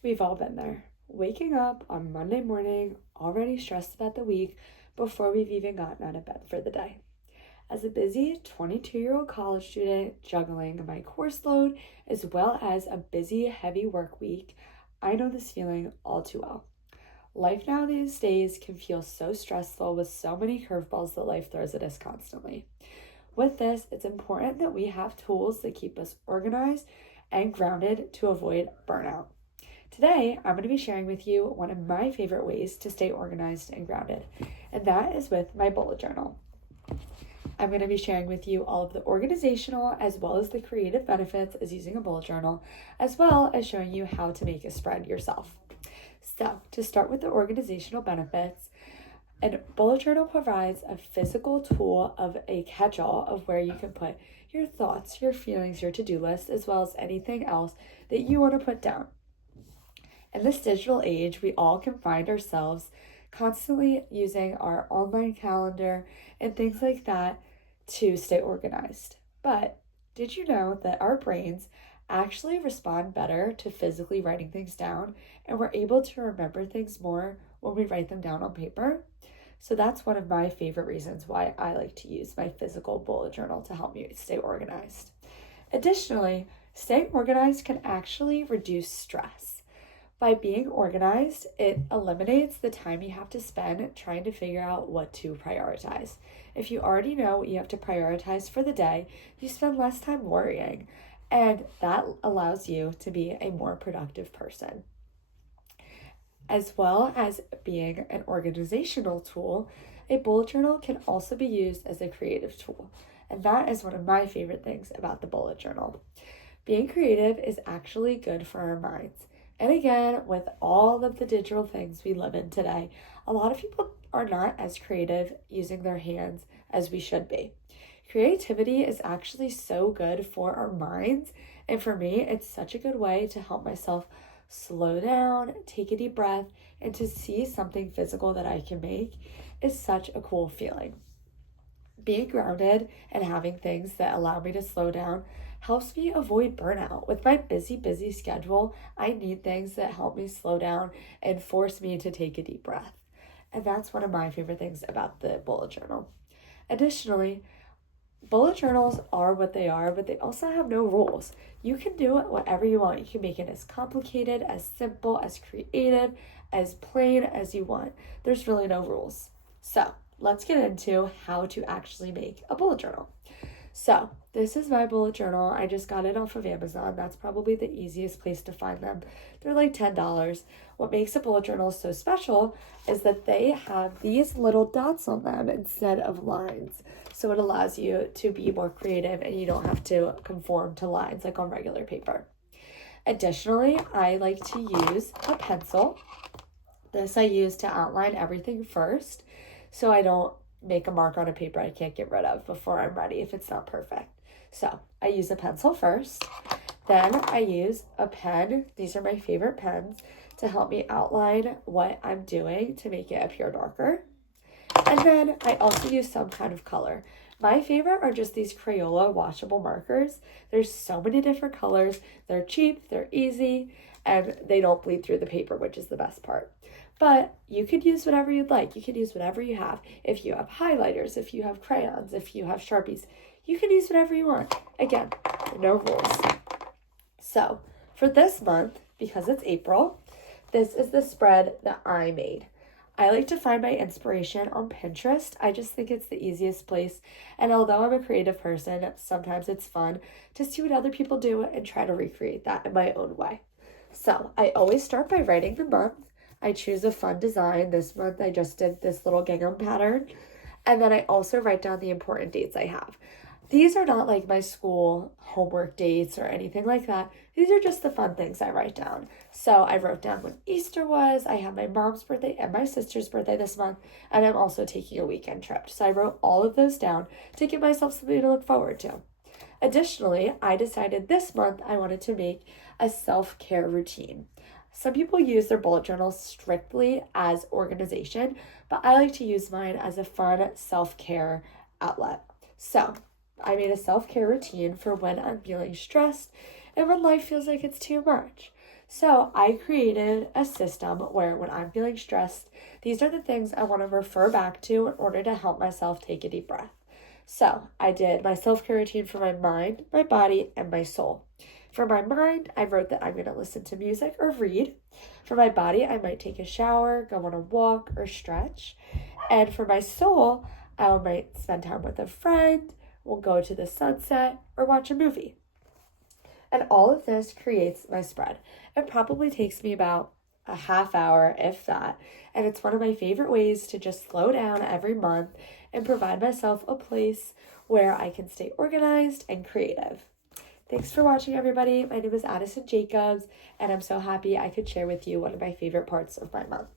We've all been there. Waking up on Monday morning, already stressed about the week before we've even gotten out of bed for the day. As a busy 22-year-old college student juggling my course load as well as a busy, heavy work week, I know this feeling all too well. Life now these days can feel so stressful with so many curveballs that life throws at us constantly. With this, it's important that we have tools that keep us organized and grounded to avoid burnout. Today, I'm going to be sharing with you one of my favorite ways to stay organized and grounded, and that is with my bullet journal. I'm going to be sharing with you all of the organizational as well as the creative benefits as using a bullet journal, as well as showing you how to make a spread yourself. So, to start with the organizational benefits, a bullet journal provides a physical tool of a catch-all of where you can put your thoughts, your feelings, your to-do list, as well as anything else that you want to put down. In this digital age, we all can find ourselves constantly using our online calendar and things like that to stay organized. But did you know that our brains actually respond better to physically writing things down, and we're able to remember things more when we write them down on paper? So that's one of my favorite reasons why I like to use my physical bullet journal to help me stay organized. Additionally, staying organized can actually reduce stress. By being organized, it eliminates the time you have to spend trying to figure out what to prioritize. If you already know what you have to prioritize for the day, you spend less time worrying, and that allows you to be a more productive person. As well as being an organizational tool, a bullet journal can also be used as a creative tool, and that is one of my favorite things about the bullet journal. Being creative is actually good for our minds. And again, with all of the digital things we live in today, a lot of people are not as creative using their hands as we should be. Creativity is actually so good for our minds. And for me, it's such a good way to help myself slow down, take a deep breath, and to see something physical that I can make is such a cool feeling. Being grounded and having things that allow me to slow down helps me avoid burnout. With my busy schedule, I need things that help me slow down and force me to take a deep breath. And that's one of my favorite things about the bullet journal. Additionally, bullet journals are what they are, but they also have no rules. You can do it whatever you want. You can make it as complicated, as simple, as creative, as plain as you want. There's really no rules. So let's get into how to actually make a bullet journal. So this is my bullet journal. I just got it off of Amazon. That's probably the easiest place to find them. They're like $10. What makes a bullet journal so special is that they have these little dots on them instead of lines. So it allows you to be more creative and you don't have to conform to lines like on regular paper. Additionally, I like to use a pencil. This I use to outline everything first so I don't make a mark on a paper I can't get rid of before I'm ready if it's not perfect. So I use a pencil first, then I use a pen. These are my favorite pens to help me outline what I'm doing to make it appear darker. And then I also use some kind of color. My favorite are just these Crayola washable markers. There's so many different colors. They're cheap, they're easy, and they don't bleed through the paper, which is the best part. But you could use whatever you'd like. You could use whatever you have. If you have highlighters, if you have crayons, if you have Sharpies, you can use whatever you want. Again, no rules. So for this month, because it's April, this is the spread that I made. I like to find my inspiration on Pinterest. I just think it's the easiest place. And although I'm a creative person, sometimes it's fun to see what other people do and try to recreate that in my own way. So I always start by writing the month. I choose a fun design. This month I just did this little gingham pattern. And then I also write down the important dates I have. These are not like my school homework dates or anything like that. These are just the fun things I write down. So I wrote down when Easter was. I have my mom's birthday and my sister's birthday this month. And I'm also taking a weekend trip. So I wrote all of those down to give myself something to look forward to. Additionally, I decided this month I wanted to make a self-care routine. Some people use their bullet journals strictly as organization, but I like to use mine as a fun self-care outlet. So I made a self-care routine for when I'm feeling stressed and when life feels like it's too much. So I created a system where when I'm feeling stressed, these are the things I want to refer back to in order to help myself take a deep breath. So I did my self-care routine for my mind, my body, and my soul. For my mind, I wrote that I'm going to listen to music or read. For my body, I might take a shower, go on a walk, or stretch. And for my soul, I might spend time with a friend, we'll go to the sunset, or watch a movie. And all of this creates my spread. It probably takes me about a half hour, if that. And it's one of my favorite ways to just slow down every month and provide myself a place where I can stay organized and creative. Thanks for watching, everybody. My name is Addison Jacobs, and I'm so happy I could share with you one of my favorite parts of my month.